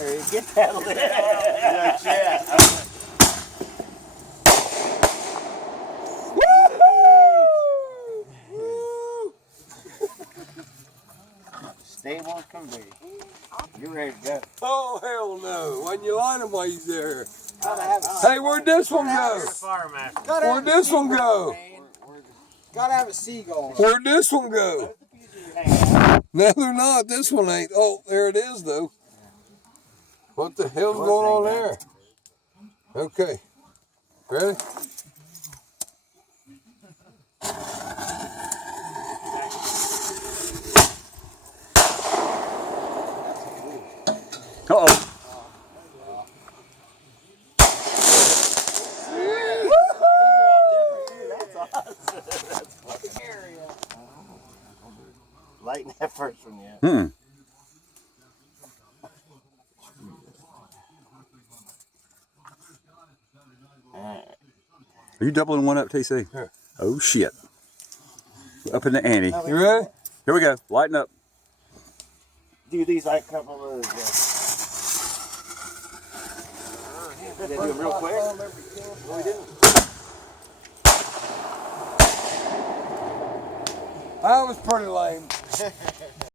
Larry, get that lid. Yeah. Stable as can be. You ready to go? Oh, hell no. When you line them while he's there. Hey, where'd this one go? Where'd this one go? Gotta have a seagull. Where'd this one go? No, they're not. This one ain't. Oh, there it is, though. What the hell's going on there? Okay. Ready? Uh-oh. Lighten that first one, yeah. Are you doubling one up, TC? Yeah. Oh, shit. Up in the ante. You ready? Here we go. Lighten up. Do these like a couple of those. Do them real quick. What we doing? That was pretty lame.